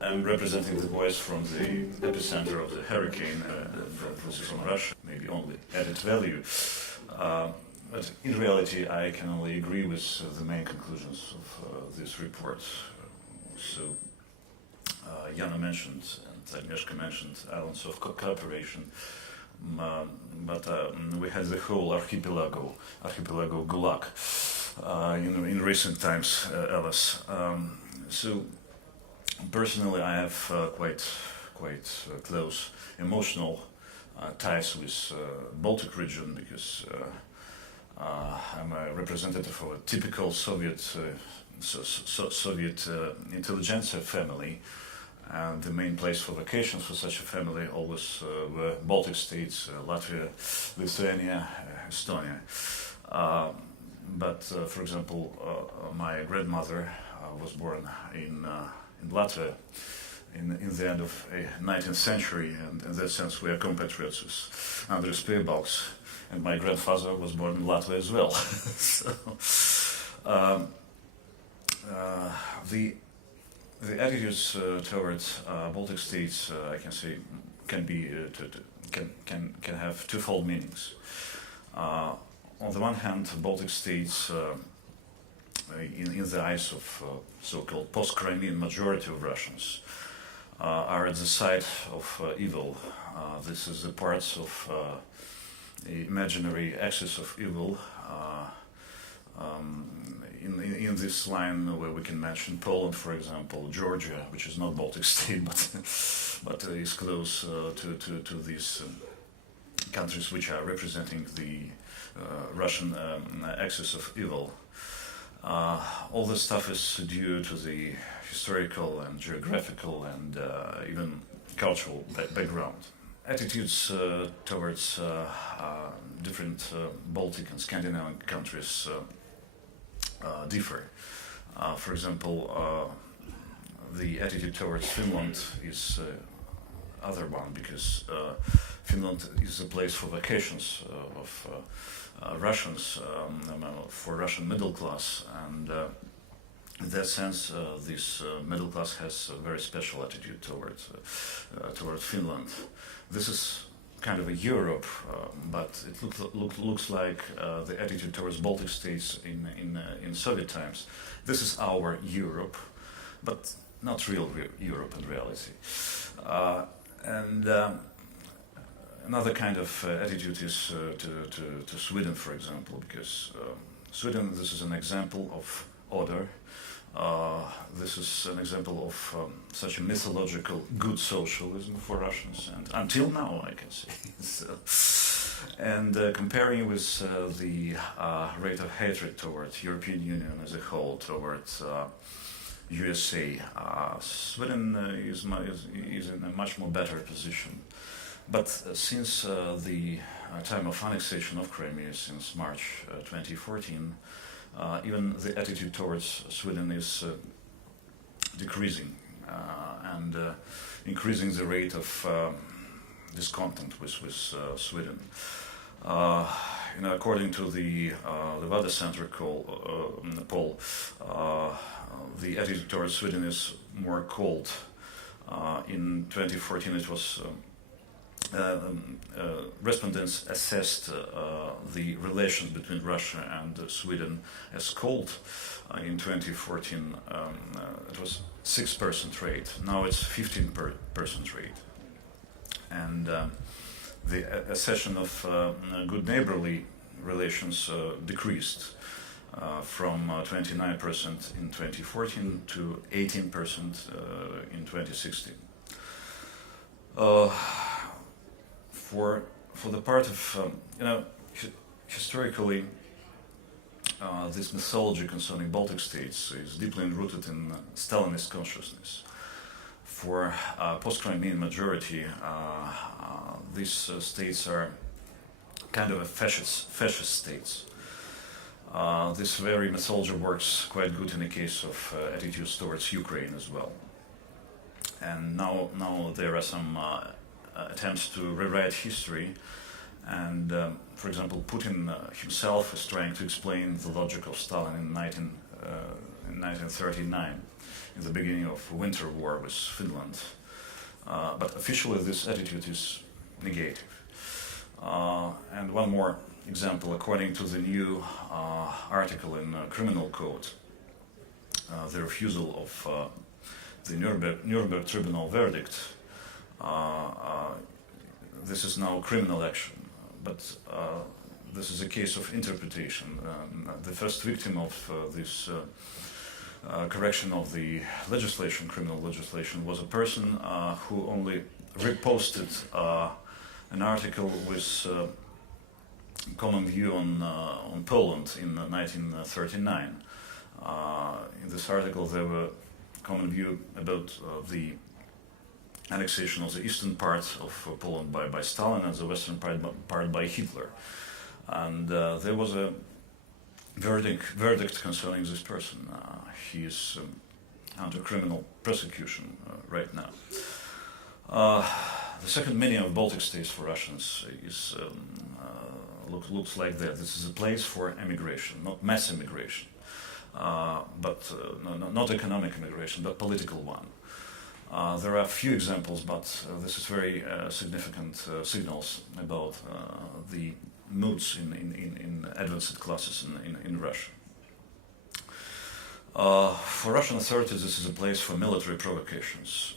I'm representing the voice from the epicenter of the hurricane, from Russia, maybe only added value. But in reality, I can only agree with the main conclusions of this report. So, Jana mentioned, and Agnieszka mentioned, islands of cooperation, but we had the whole archipelago Gulag, in recent times, Alice. So, personally, I have quite close emotional ties with Baltic region because I'm a representative of a typical Soviet intelligentsia family, and the main place for vacations for such a family always were Baltic states, Latvia, Lithuania, Estonia. But for example, my grandmother was born in Latvia in the end of the 19th century, and in that sense we are compatriots with Andris Piebalgs, and my grandfather was born in Latvia as well. So, the attitudes towards Baltic states, I can say, can be can have twofold meanings. On the one hand, Baltic states, in the eyes of so-called post-Crimean majority of Russians, are at the side of evil. This is the parts of the imaginary axis of evil. In this line, where we can mention Poland, for example, Georgia, which is not Baltic state, but is close to these countries which are representing the Russian axis of evil. All this stuff is due to the historical and geographical and even cultural background. Attitudes towards different Baltic and Scandinavian countries differ. For example, the attitude towards Finland is other one, because Finland is a place for vacations of Russians, for Russian middle class, and in that sense, this middle class has a very special attitude towards Finland. This is kind of a Europe, but it looks like the attitude towards Baltic states in Soviet times. This is our Europe, but not real Europe in reality. And another kind of attitude is to Sweden, for example, because Sweden, this is an example of order. This is an example of such a mythological good socialism for Russians, and until now, I can say. So, and comparing with the rate of hatred towards European Union as a whole, towards USA, Sweden is in a much more better position. But since the time of annexation of Crimea, since March 2014, even the attitude towards Sweden is decreasing and increasing the rate of discontent with Sweden. According to the Łada Center poll, the attitude towards Sweden is more cold. In 2014, it was respondents assessed the relations between Russia and Sweden as cold. In 2014, it was 6% rate. Now it's 15% rate. And the accession of good neighborly relations decreased from 29% in 2014 to 18% in 2016. For the part of historically, this mythology concerning Baltic states is deeply rooted in Stalinist consciousness. For post-Crimean majority, these states are kind of a fascist states. This very mythology works quite good in the case of attitudes towards Ukraine as well. And now there are some attempts to rewrite history And for example, Putin himself is trying to explain the logic of Stalin in 1939, in the beginning of Winter War with Finland. But officially this attitude is negative. And one more example, according to the new article in Criminal Code, the refusal of the Nuremberg Tribunal verdict, this is now criminal action, but this is a case of interpretation. The first victim of this correction of the legislation, criminal legislation, was a person who only reposted an article with common view on Poland in 1939. In this article there were common view about the annexation of the eastern part of Poland by Stalin and the western part by Hitler. And there was a verdict concerning this person. He is under criminal prosecution right now. The second meaning of Baltic states for Russians is looks like that. This is a place for emigration, not mass immigration, but not economic immigration, but political one. There are a few examples, but this is very significant signals about the moods in advanced classes in Russia. For Russian authorities, this is a place for military provocations.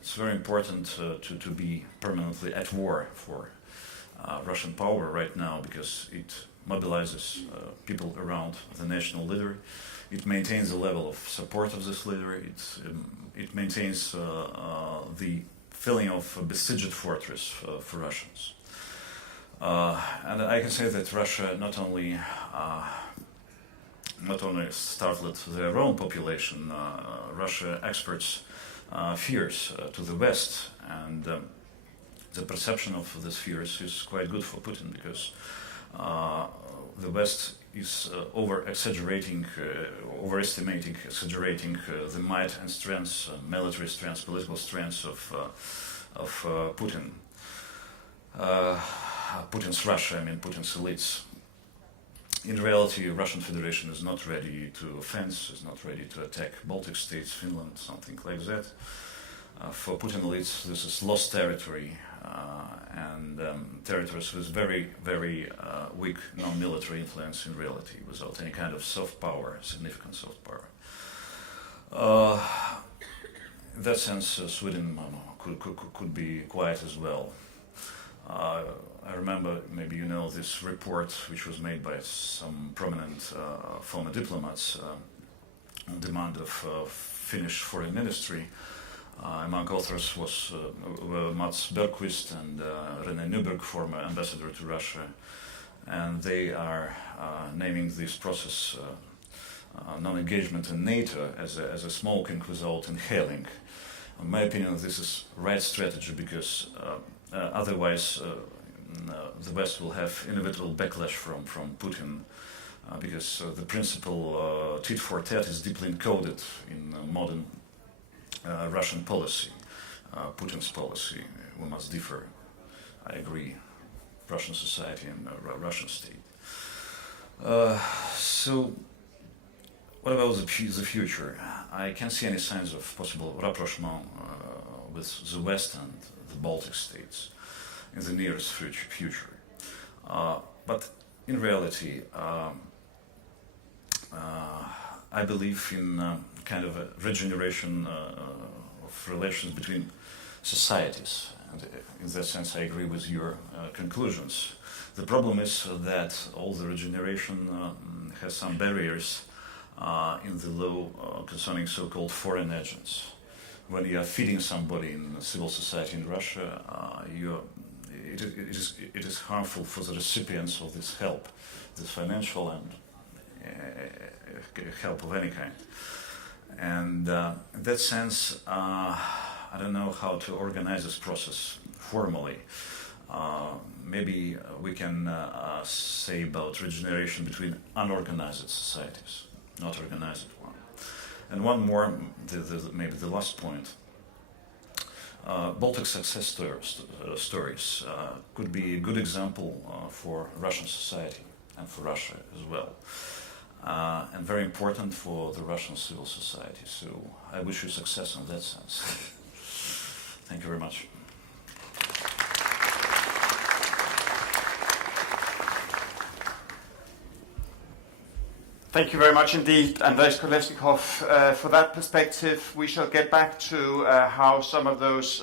It's very important to be permanently at war for Russian power right now, because it mobilizes people around the national leader. It maintains the level of support of this leader. It maintains the feeling of a besieged fortress for Russians. And I can say that Russia not only startled their own population, Russia experts fears to the West, and the perception of these fears is quite good for Putin, because the West is exaggerating the might and strengths, military strengths, political strengths of Putin. Putin's Russia, I mean Putin's elites. In reality, Russian Federation is not ready to offense, is not ready to attack Baltic states, Finland, something like that. For Putin elites, this is lost territory, and territories with very, very weak non-military influence in reality, without any kind of soft power, significant soft power. In that sense, Sweden could be quiet as well. I remember, maybe you know, this report which was made by some prominent former diplomats on demand of Finnish foreign ministry. Among authors were Mats Bergqvist and René Nyberg, former ambassador to Russia, and they are naming this process non-engagement in NATO as a smoking without inhaling. In my opinion, this is right strategy, because otherwise the West will have inevitable backlash from Putin, because the principle tit for tat is deeply encoded in modern Russian policy, Putin's policy. We must differ, I agree, Russian society and Russian state. So, what about the future? I can't see any signs of possible rapprochement with the West and the Baltic states in the nearest future. But in reality, I believe in kind of a regeneration of relations between societies. And in that sense, I agree with your conclusions. The problem is that all the regeneration has some barriers in the law concerning so-called foreign agents. When you are feeding somebody in civil society in Russia, it is harmful for the recipients of this help, this financial and help of any kind. And in that sense, I don't know how to organize this process formally. Maybe we can say about regeneration between unorganized societies, not organized one. And one more, maybe the last point. Baltic success stories could be a good example for Russian society and for Russia as well, and very important for the Russian civil society. So I wish you success in that sense. Thank you very much. Thank you very much indeed, Andris Kolesnikov, for that perspective. We shall get back to how some of those,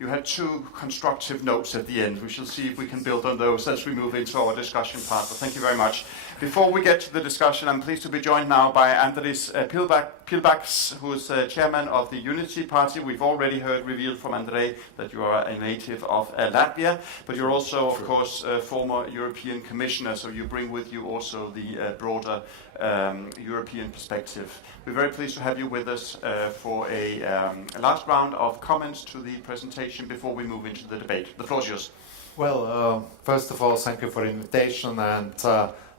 you had two constructive notes at the end. We shall see if we can build on those as we move into our discussion part. But thank you very much. Before we get to the discussion, I'm pleased to be joined now by Andris Piebalgs, who is chairman of the Unity Party. We've already heard revealed from Andrei that you are a native of Latvia, but you're also, of course, a former European Commissioner, so you bring with you also the broader European perspective. We're very pleased to have you with us for a last round of comments to the presentation before we move into the debate. The floor is yours. Well, first of all, thank you for the invitation, and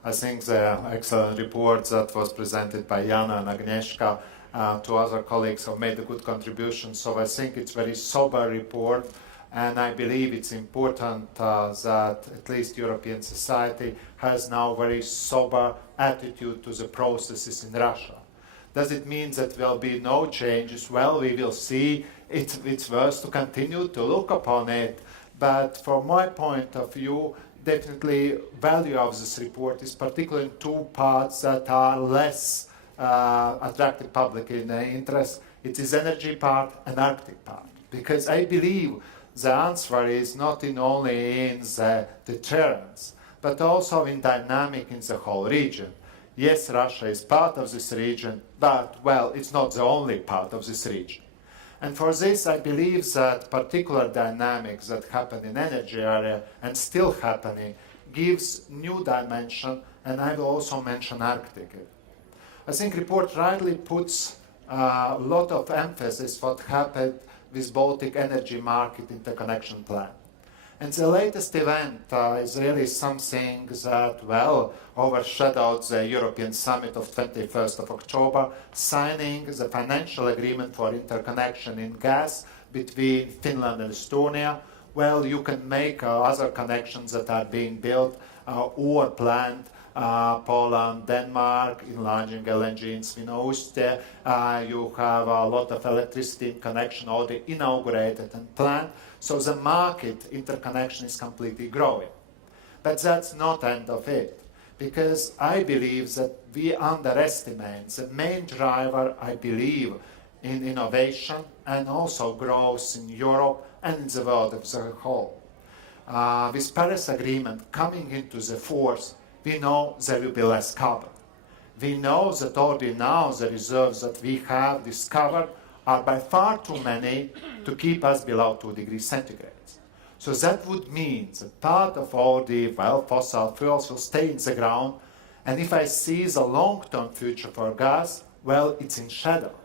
I think the excellent report that was presented by Jana and Agnieszka to other colleagues have made a good contribution. So I think it's a very sober report, and I believe it's important that at least European society has now a very sober attitude to the processes in Russia. Does it mean that there will be no changes? Well, we will see. It's worth to continue to look upon it. But from my point of view, definitely value of this report is particularly in two parts that are less attractive public in interest. It is energy part and Arctic part. Because I believe the answer is not only in the deterrence, but also in dynamic in the whole region. Yes, Russia is part of this region, but, well, it's not the only part of this region. And for this, I believe that particular dynamics that happen in energy area and still happening gives new dimension, and I will also mention Arctic. I think report rightly puts a lot of emphasis what happened with Baltic energy market interconnection plan. And the latest event is really something that, well, overshadowed the European Summit of 21st of October, signing the financial agreement for interconnection in gas between Finland and Estonia. Well, you can make other connections that are being built or planned. Poland, Denmark, enlarging LNG in Swinoujstie. You have a lot of electricity connection already inaugurated and planned. So the market interconnection is completely growing. But that's not the end of it. Because I believe that we underestimate the main driver, I believe, in innovation and also growth in Europe and in the world as a whole. With Paris Agreement coming into the force, we know there will be less carbon. We know that already now the reserves that we have discovered are by far too many to keep us below 2 degrees centigrade. So that would mean that part of all the fossil fuels will stay in the ground. And if I see the long-term future for gas, well, it's in shadow.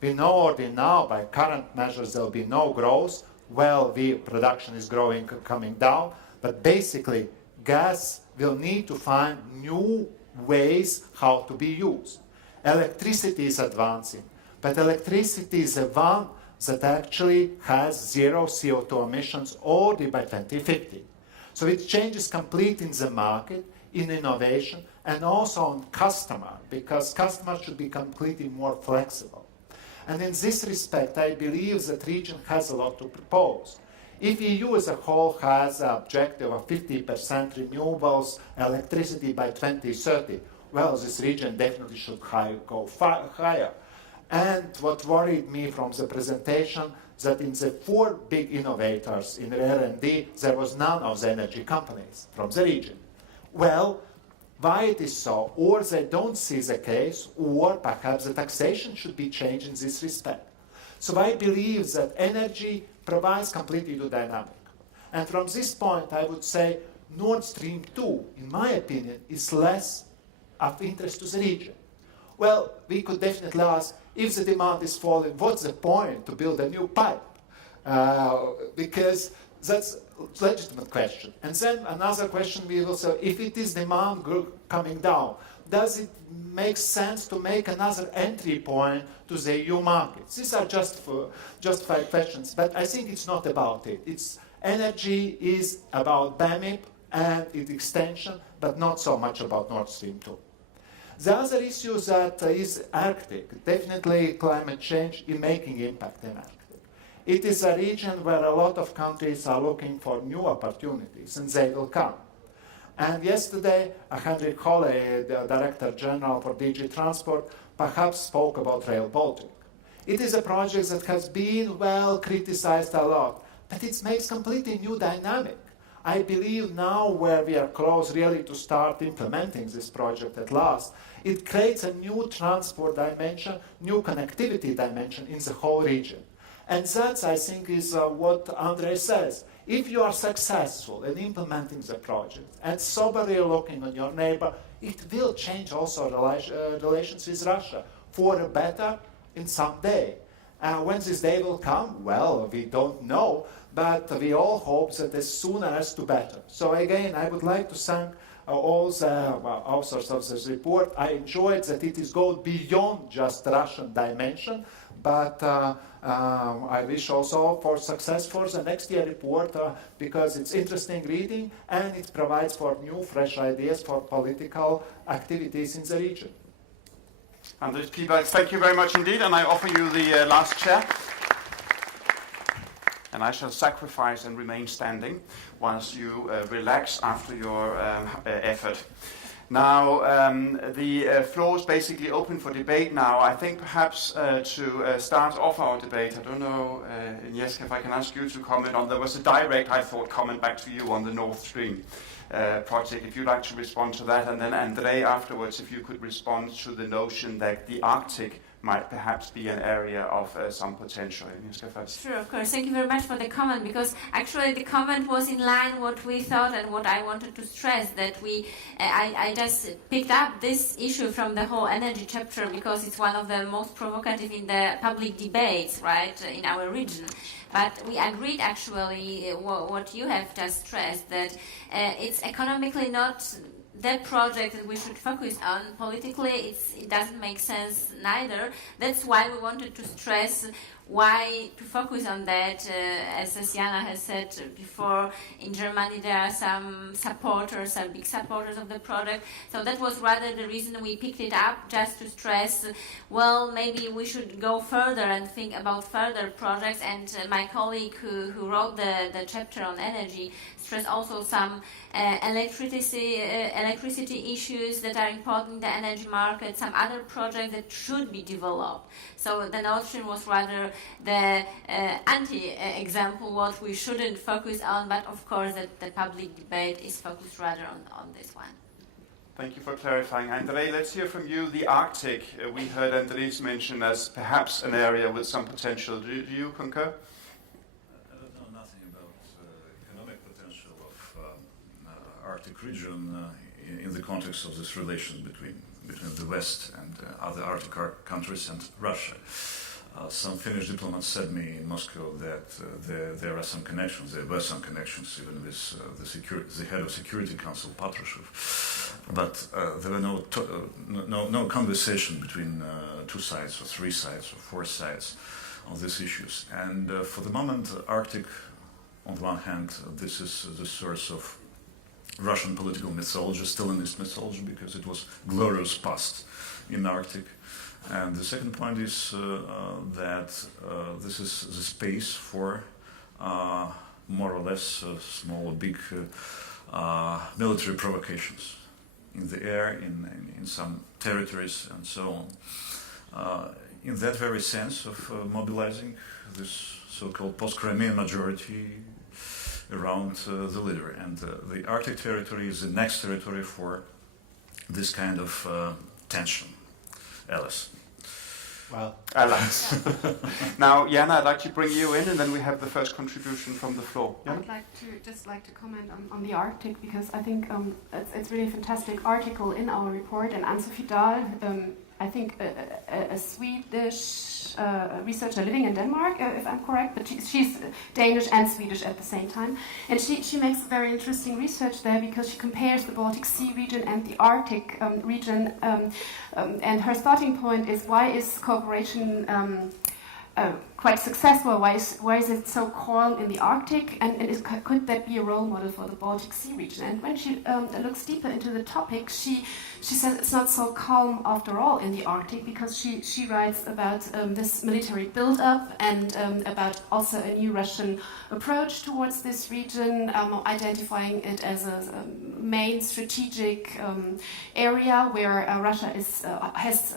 We know already now by current measures there will be no growth. Well, the production is growing, coming down. But basically, gas will need to find new ways how to be used. Electricity is advancing, but electricity is the one that actually has zero CO2 emissions already by 2050. So it changes completely in the market, in innovation, and also on customer, because customers should be completely more flexible. And in this respect, I believe that region has a lot to propose. If EU as a whole has an objective of 50% renewables electricity by 2030, well, this region definitely should go higher. And what worried me from the presentation, that in the 4 big innovators in R&D, there was none of the energy companies from the region. Well, why it is so? Or they don't see the case, or perhaps the taxation should be changed in this respect. So I believe that energy provides completely new dynamic. And from this point, I would say Nord Stream 2, in my opinion, is less of interest to the region. Well, we could definitely ask, if the demand is falling, what's the point to build a new pipe? Because that's a legitimate question. And then another question we will say, if it is demand coming down, does it make sense to make another entry point to the EU markets? These are just 5 questions, but I think it's not about it. Energy is about BAMIP and its extension, but not so much about Nord Stream 2. The other issue that is Arctic, definitely climate change is making impact in Arctic. It is a region where a lot of countries are looking for new opportunities, and they will come. And yesterday, Andrei, the Director General for DG Transport, perhaps spoke about Rail Baltic. It is a project that has been well criticized a lot, but it makes completely new dynamic. I believe now where we are close really to start implementing this project at last, it creates a new transport dimension, new connectivity dimension in the whole region. And that, I think, is what Andrei says. If you are successful in implementing the project and soberly looking on your neighbor, it will change also relations with Russia for a better in some day. When this day will come, well, we don't know, but we all hope that as sooner as to better. So again, I would like to thank all the authors of this report. I enjoyed that it is going beyond just Russian dimension, but I wish also for success for the next year report because it's interesting reading and it provides for new, fresh ideas for political activities in the region. Andris Piebalgs, thank you very much indeed, and I offer you the last chair. And I shall sacrifice and remain standing whilst you relax after your effort. Now, the floor is basically open for debate now. I think perhaps to start off our debate, I don't know, Agnieszka, if I can ask you to comment on, there was a direct, I thought, comment back to you on the Nord Stream project. If you'd like to respond to that, and then Andrei afterwards, if you could respond to the notion that the Arctic might perhaps be an area of some potential. Agnieszka first. Sure, of course. Thank you very much for the comment, because actually the comment was in line what we thought and what I wanted to stress, that I just picked up this issue from the whole energy chapter because it's one of the most provocative in the public debates, right, in our region. But we agreed actually what you have just stressed, that it's economically not that project that we should focus on. Politically, it doesn't make sense neither. That's why we wanted to stress why to focus on that. As Jana has said before, in Germany there are some supporters, some big supporters of the project. So that was rather the reason we picked it up, just to stress, well, maybe we should go further and think about further projects. And my colleague who wrote the chapter on energy stressed also some electricity issues that are important in the energy market, some other projects that should be developed. So the Nord Stream was rather the anti-example, what we shouldn't focus on, but of course that the public debate is focused rather on this one. Thank you for clarifying. Andrei, let's hear from you. The Arctic, we heard Andris mention as perhaps an area with some potential. Do you concur? I don't know nothing about economic potential of Arctic region in the context of this relation between the West and other Arctic countries and Russia. Some Finnish diplomats said me in Moscow that there are some connections, there were some connections even with the head of Security Council, Patrushev. But there were no conversation between 2 sides or 3 sides or 4 sides on these issues. And for the moment, Arctic, on the one hand, this is the source of Russian political mythology, Stalinist mythology, because it was glorious past in Arctic. And the second point is that this is the space for more or less small or big military provocations in the air, in some territories, and so on. In that very sense of mobilizing this so-called post-Crimean majority around the leader. And the Arctic territory is the next territory for this kind of tension. Alice. Well, Alice. Now, Jana, I'd like to bring you in, and then we have the first contribution from the floor. I'd like to comment on the Arctic, because I think it's really a fantastic article in our report, and Anne-Sophie Dahl I think, a Swedish researcher living in Denmark, if I'm correct, but she's Danish and Swedish at the same time. And she makes very interesting research there because she compares the Baltic Sea region and the Arctic region. And her starting point is, why is cooperation quite successful? Why is it so calm in the Arctic? And could that be a role model for the Baltic Sea region? And when she looks deeper into the topic, she says it's not so calm after all in the Arctic, because she writes about this military build-up and about also a new Russian approach towards this region, identifying it as a main strategic area where Russia has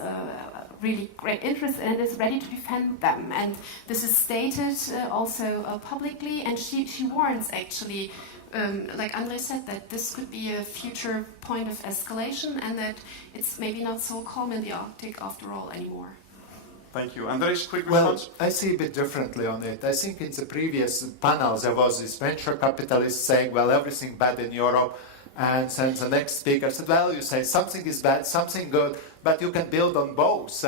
really great interest and is ready to defend them. And this is stated also publicly, and she warns actually, like Andrei said, that this could be a future point of escalation and that it's maybe not so calm in the Arctic after all anymore. Thank you. Andris, quick response? Well, I see a bit differently on it. I think in the previous panels there was this venture capitalist saying, well, everything bad in Europe, and then the next speaker said, well, you say something is bad, something good, but you can build on both,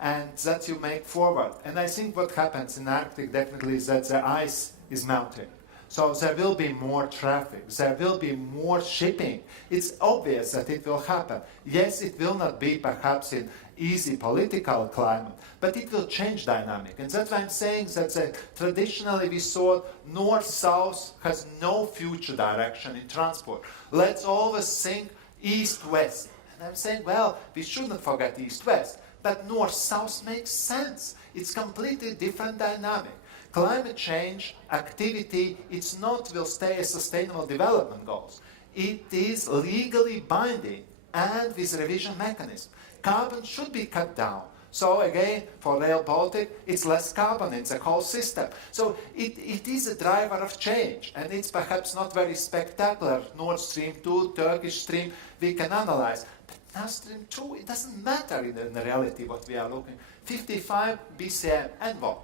and that you make forward. And I think what happens in Arctic definitely is that the ice is melting. So there will be more traffic, there will be more shipping. It's obvious that it will happen. Yes, it will not be perhaps in easy political climate, but it will change dynamic. And that's why I'm saying that traditionally we thought north-south has no future direction in transport. Let's always think east-west. And I'm saying, well, we shouldn't forget east-west, but north-south makes sense. It's completely different dynamic. Climate change, activity, it's not will stay as sustainable development goals. It is legally binding and with revision mechanism. Carbon should be cut down. So again, for Rail Baltic, it's less carbon in the whole system. So it is a driver of change, and it's perhaps not very spectacular. Nord Stream 2, Turkish Stream, we can analyze. But Nord Stream 2, it doesn't matter in reality what we are looking. 55 BCM, and what?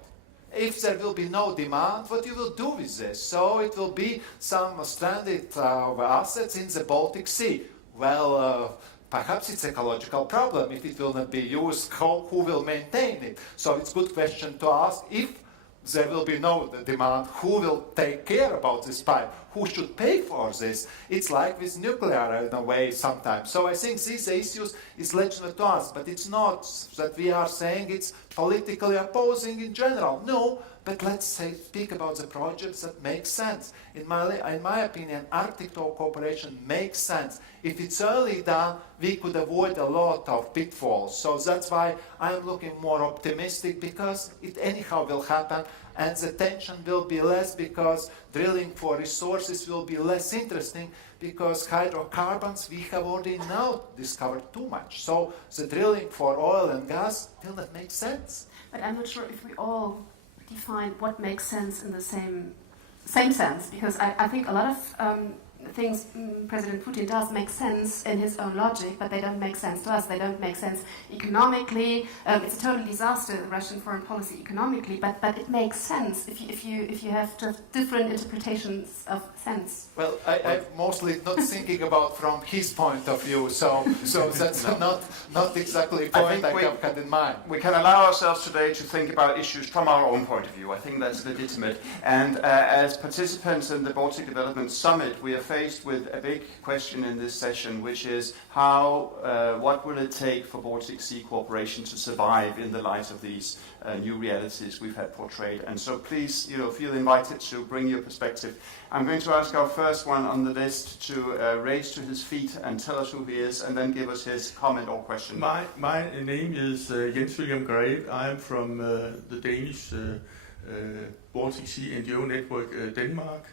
If there will be no demand, what you will do with this? So it will be some stranded assets in the Baltic Sea. Well, perhaps it's an ecological problem. If it will not be used, who will maintain it? So it's a good question to ask. If there will be no demand, who will take care about this pipe? Who should pay for this? It's like with nuclear in a way sometimes. So I think these issues is legitimate to us, but it's not that we are saying it's politically opposing in general. No, but let's speak about the projects that make sense. In my opinion, Arctic cooperation makes sense. If it's early done, we could avoid a lot of pitfalls. So that's why I'm looking more optimistic, because it anyhow will happen, and the tension will be less, because drilling for resources will be less interesting, because hydrocarbons we have already now discovered too much. So the drilling for oil and gas will not make sense. But I'm not sure if we all define what makes sense in the same sense, because I think a lot of things President Putin does make sense in his own logic, but they don't make sense to us. They don't make sense economically. It's a total disaster, the Russian foreign policy economically, but it makes sense if you have just different interpretations of sense. Well, I'm mostly not thinking about from his point of view, so that's not exactly the point I have had in mind. We can allow ourselves today to think about issues from our own point of view. I think that's legitimate. And as participants in the Baltic Development Summit, we are faced with a big question in this session, which is what will it take for Baltic Sea cooperation to survive in the light of these new realities we've had portrayed? And so please, feel invited to bring your perspective. I'm going to ask our first one on the list to raise to his feet and tell us who he is, and then give us his comment or question. My name is Jens William Greve. I'm from the Danish Baltic Sea NGO network, Denmark.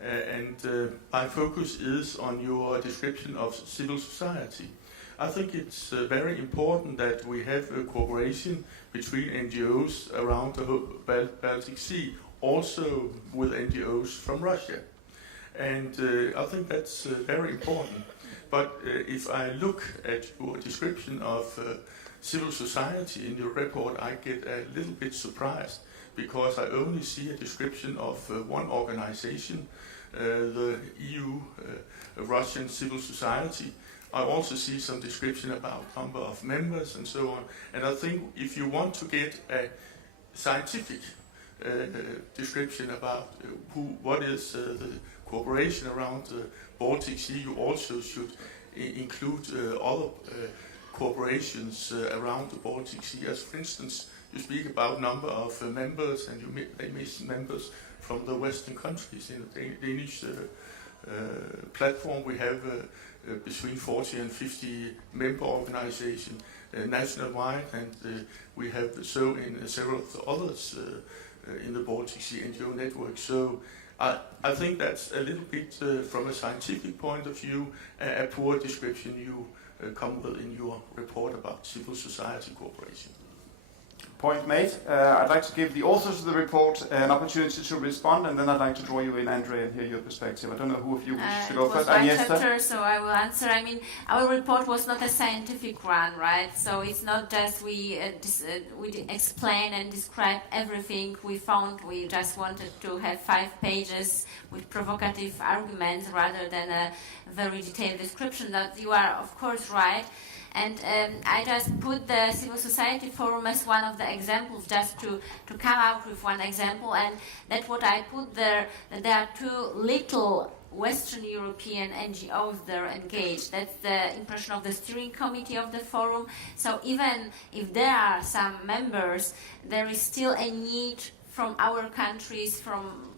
And my focus is on your description of civil society. I think it's very important that we have a cooperation between NGOs around the whole Baltic Sea, also with NGOs from Russia. And I think that's very important. But if I look at your description of civil society in your report, I get a little bit surprised, because I only see a description of one organization, the EU Russian Civil Society. I also see some description about number of members and so on. And I think if you want to get a scientific description about what is the cooperation around the Baltic Sea, you also should include other corporations around the Baltic Sea. As for instance, you speak about number of members, and they miss members from the Western countries. In the Danish platform, we have between 40 and 50 member organizations nationwide, and we have so in several of the others in the Baltic Sea NGO network. So I think that's a little bit, from a scientific point of view, a poor description you come with in your report about civil society cooperation. Point made. I'd like to give the authors of the report an opportunity to respond, and then I'd like to draw you in, Andrei, and hear your perspective. I don't know who of you wishes to go first. Agnieszka? Chapter, so I will answer. I mean, our report was not a scientific one, right? So it's not just we explain and describe everything we found. We just wanted to have 5 pages with provocative arguments rather than a very detailed description. That you are, of course, right. And I just put the civil society forum as one of the examples, just to come out with one example. And that's what I put there. There are 2 little Western European NGOs there engaged. That's the impression of the steering committee of the forum. So even if there are some members, there is still a need from our countries, from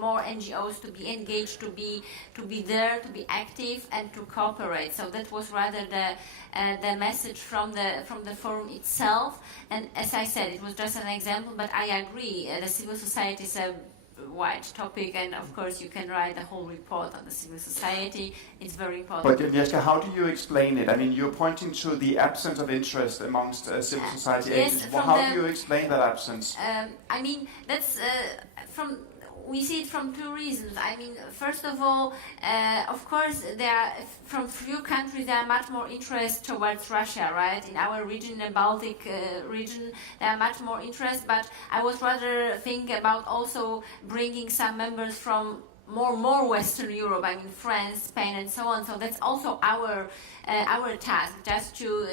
more NGOs to be engaged, to be there, to be active, and to cooperate. So that was rather the message from the forum itself. And as I said, it was just an example, but I agree. The civil society is a wide topic, and of course you can write a whole report on the civil society. It's very important. But Agnieszka, how do you explain it? I mean, you're pointing to the absence of interest amongst civil society agents. Well, how do you explain that absence? I mean, that's we see it from 2 reasons. I mean, first of all, of course, there are, from few countries, there are much more interest towards Russia, right? In our region, the Baltic region, there are much more interest, but I was rather thinking about also bringing some members from more Western Europe, I mean France, Spain, and so on. So that's also our task, just to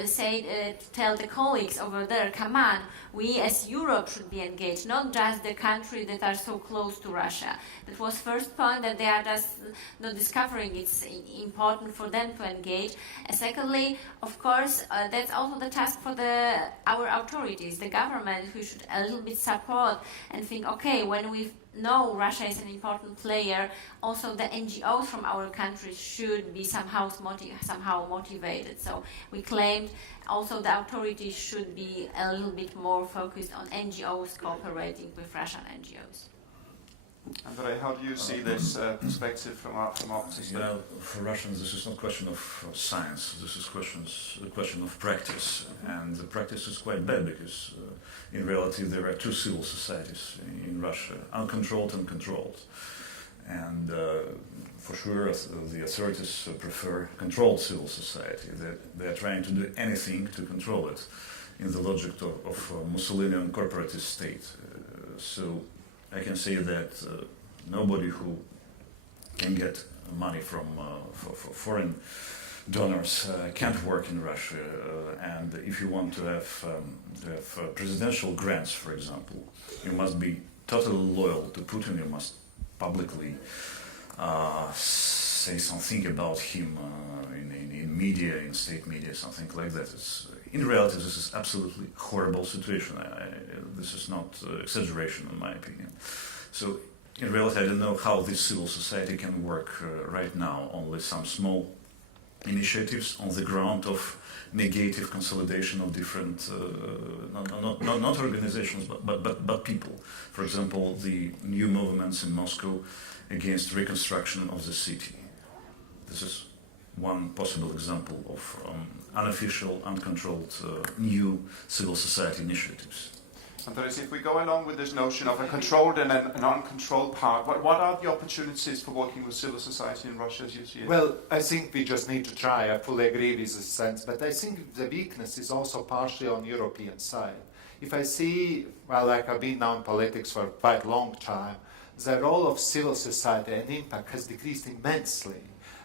tell the colleagues over there, come on, we as Europe should be engaged, not just the countries that are so close to Russia. That was first point, that they are just not discovering it's important for them to engage. Secondly, of course, that's also the task for our authorities, the government, who should a little bit support and think, okay, when we know Russia is an important player, also the NGOs from our countries should be somehow motivated. So we claimed also the authorities should be a little bit more focused on NGOs cooperating with Russian NGOs. Andrei, how do you see this perspective from our perspective? You know, for Russians, this is not a question of science. This is a question of practice, and the practice is quite bad because, in reality, there are 2 civil societies in Russia: uncontrolled and controlled. And for sure, the authorities prefer controlled civil society. They are trying to do anything to control it, in the logic of Mussolinian corporatist state. So I can say that nobody who can get money from foreign donors can't work in Russia. And if you want to have presidential grants, for example, you must be totally loyal to Putin. You must publicly say something about him in media, in state media, something like that. In reality, this is absolutely horrible situation. This is not exaggeration, in my opinion. So, in reality, I don't know how this civil society can work right now. Only some small initiatives on the ground of negative consolidation of different, not organizations, but people. For example, the new movements in Moscow against reconstruction of the city. This is one possible example of unofficial, uncontrolled, new civil society initiatives. Andris, if we go along with this notion of a controlled and an uncontrolled part, what are the opportunities for working with civil society in Russia as you see it? Well, I think we just need to try. I fully agree with this sense, but I think the weakness is also partially on European side. If I see, well, like I've been now in politics for quite a long time, the role of civil society and impact has decreased immensely.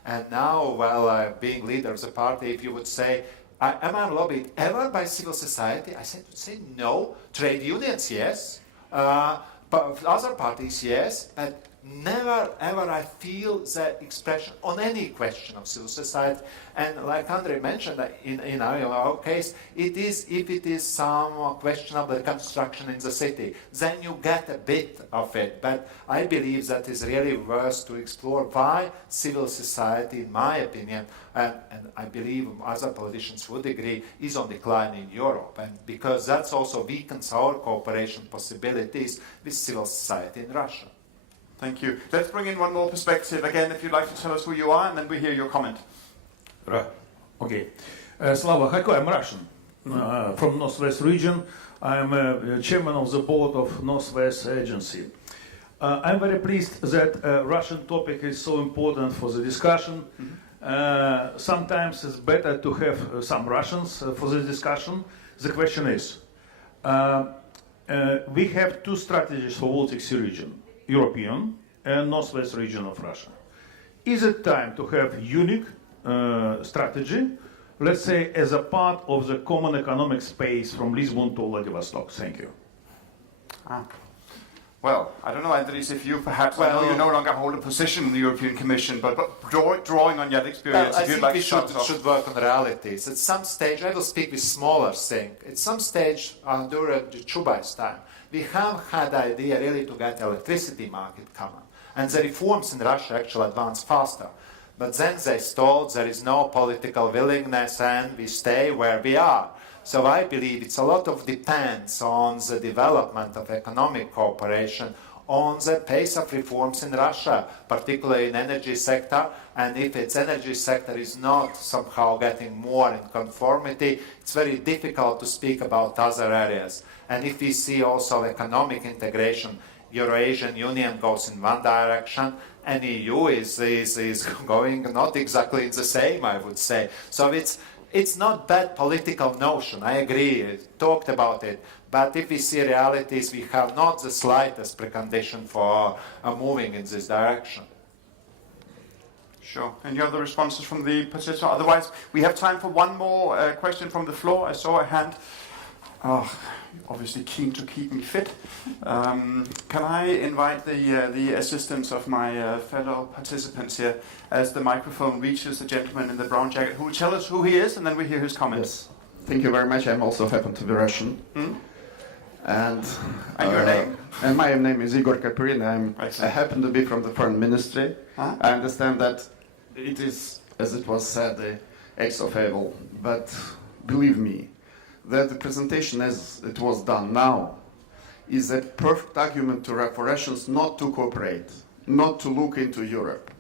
And now, well, being leader of the party, if you would say, am I lobbied ever by civil society? I would say no. Trade unions, yes. But other parties, yes. But never ever I feel the expression on any question of civil society. And like Andrei mentioned, in our case, it is, if it is some questionable construction in the city, then you get a bit of it. But I believe that is really worth to explore why civil society, in my opinion, and I believe other politicians would agree, is on decline in Europe. And because that's also weakens our cooperation possibilities with civil society in Russia. Thank you. Let's bring in one more perspective. Again, if you'd like to tell us who you are, and then we hear your comment. Okay. Slava Haiko, I'm Russian, from Northwest region. I'm chairman of the board of Northwest Agency. I'm very pleased that Russian topic is so important for the discussion. Sometimes it's better to have some Russians for the discussion. The question is, we have two strategies for Baltic Sea region. European and Northwest region of Russia. Is it time to have unique strategy, let's say as a part of the common economic space from Lisbon to Vladivostok? Thank you. Well, I don't know, Andris, if you perhaps, I know you no longer hold a position in the European Commission, but drawing on your experience, I if you'd think like we to should work on realities. At some stage, I will speak with smaller thing. At some stage, during Chubai's time, we have had the idea really to get electricity market common. And the reforms in Russia actually advanced faster. But then they stalled, there is no political willingness, and we stay where we are. So I believe it's a lot of depends on the development of economic cooperation, on the pace of reforms in Russia, particularly in energy sector. And if its energy sector is not somehow getting more in conformity, it's very difficult to speak about other areas. And if we see also economic integration, Eurasian Union goes in one direction, and EU is going not exactly in the same, I would say. So it's not bad political notion, I agree, I talked about it. But if we see realities, we have not the slightest precondition for moving in this direction. Sure. Any other responses from the participants? Otherwise, we have time for one more question from the floor. I saw a hand. Obviously keen to keep me fit. Can I invite the assistance of my fellow participants here as the microphone reaches the gentleman in the brown jacket who will tell us who he is, and then we hear his comments. Yes. Thank you very much. I'm also happen to be Russian. And your name? And my name is Igor Kapirin. I happen to be from the Foreign Ministry. I understand that it is, as it was said, the ex officio, but believe me, that the presentation as it was done now is a perfect argument for Russians not to cooperate, not to look into Europe.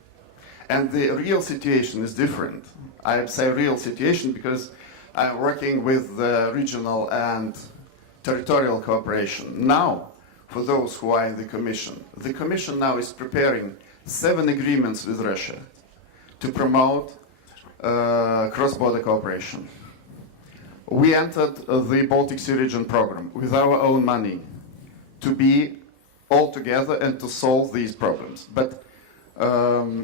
And the real situation is different. I say real situation because I'm working with the regional and territorial cooperation. Now, for those who are in the Commission now is preparing 7 agreements with Russia to promote cross-border cooperation. We entered the Baltic Sea region program with our own money to be all together and to solve these problems. But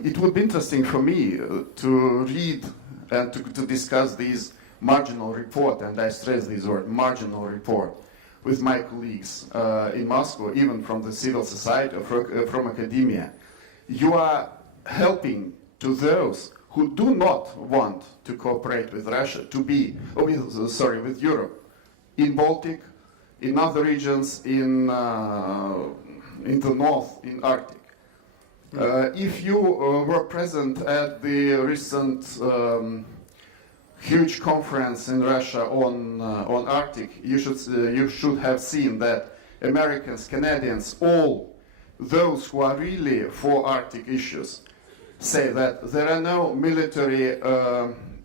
it would be interesting for me to read and to discuss this marginal report, and I stress this word, marginal report, with my colleagues in Moscow, even from the civil society or from academia. You are helping to those who do not want to cooperate with Russia, to be, with Europe, in Baltic, in other regions, in the north, in Arctic. If you were present at the recent huge conference in Russia on Arctic, you should have seen that Americans, Canadians, all those who are really for Arctic issues say that there are no military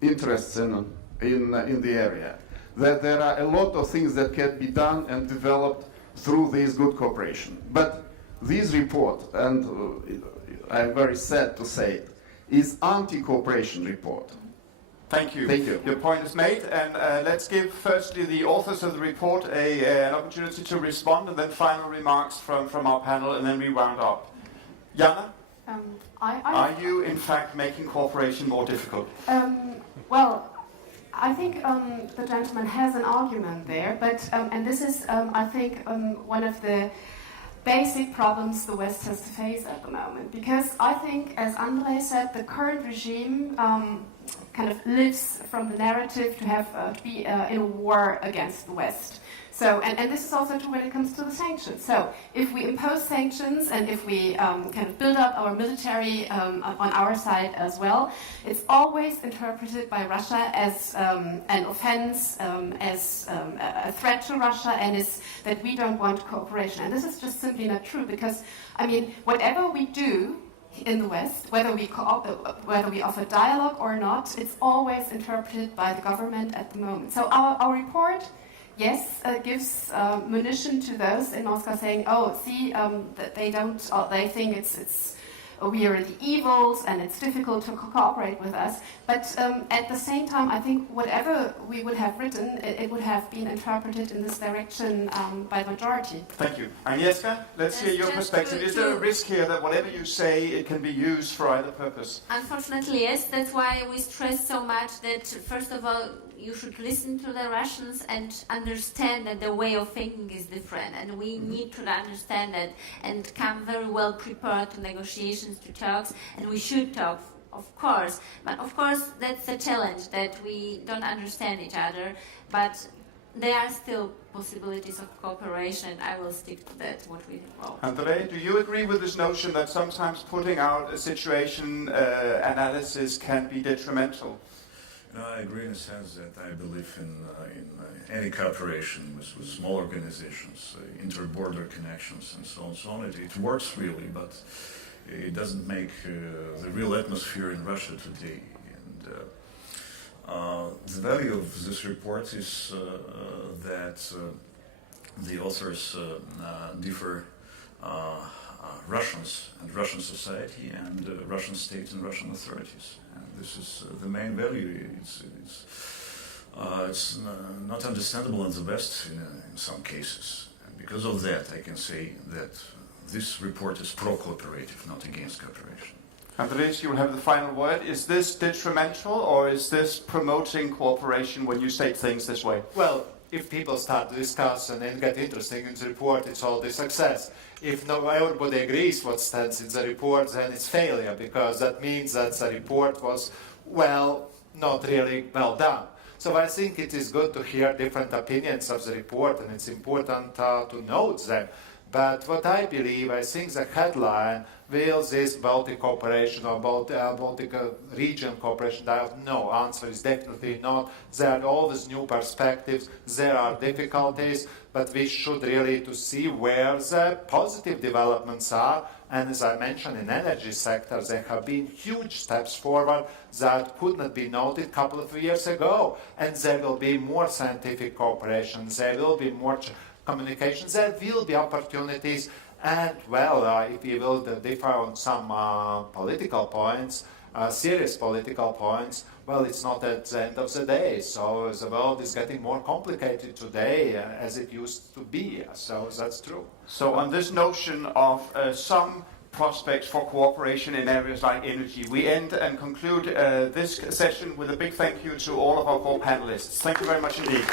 interests in the area, that there are a lot of things that can be done and developed through this good cooperation. But this report, and I'm very sad to say it, is anti-cooperation report. Thank you. Thank you. Your point is made, and let's give firstly the authors of the report an opportunity to respond, and then final remarks from our panel, and then we round up. Jana? Are you, in fact, making cooperation more difficult? Well, I think the gentleman has an argument there, but and this is, I think, one of the basic problems the West has to face at the moment. Because I think, as Andrei said, the current regime kind of lives from the narrative to have to be in a war against the West. So, and this is also true when it comes to the sanctions. So, if we impose sanctions and if we kind of build up our military on our side as well, it's always interpreted by Russia as an offense, as a threat to Russia, and is that we don't want cooperation. And this is just simply not true because, I mean, whatever we do in the West, whether we offer dialogue or not, it's always interpreted by the government at the moment. So our report, yes, gives munition to those in Moscow saying, "Oh, see, that they think it's we are the evils and it's difficult to cooperate with us." But at the same time, I think whatever we would have written, it would have been interpreted in this direction by the majority. Thank you. Agnieszka, let's hear your perspective. Is there a risk here that whatever you say, it can be used for either purpose? Unfortunately, yes. That's why we stress so much that, first of all, you should listen to the Russians and understand that the way of thinking is different. And we need to understand that and come very well prepared to negotiations, to talks. And we should talk, of course. But of course, that's the challenge, that we don't understand each other. But there are still possibilities of cooperation. I will stick to that, what we wrote. Andrei, do you agree with this notion that sometimes putting out a situation analysis can be detrimental? No, I agree in the sense that I believe in any cooperation with small organizations, inter-border connections, and so on and so on. It works really, but it doesn't make the real atmosphere in Russia today. And the value of this report is that the authors differ Russians and Russian society and Russian state and Russian authorities. And this is the main value. It's not understandable in the West in some cases. And because of that, I can say that this report is pro-cooperative, not against cooperation. Andris, you will have the final word. Is this detrimental or is this promoting cooperation when you state things this way? Well, if people start to discuss and then get interesting in the report, it's all the success. If everybody agrees what stands in the report, then it's failure, because that means that the report was, well, not really well done. So I think it is good to hear different opinions of the report, and it's important to note them. But what I believe, I think the headline, will this Baltic cooperation or Baltic region cooperation dialogue? No, answer is definitely not. There are always new perspectives, there are difficulties, but we should really to see where the positive developments are. And as I mentioned, in energy sector, there have been huge steps forward that could not be noted a couple of years ago. And there will be more scientific cooperation, there will be more communications, there will be opportunities. And, well, if we will differ on some political points, serious political points, well, it's not at the end of the day. So the world is getting more complicated today as it used to be. So that's true. So on this notion of some prospects for cooperation in areas like energy, we end and conclude this session with a big thank you to all of our 4 panelists. Thank you very much indeed.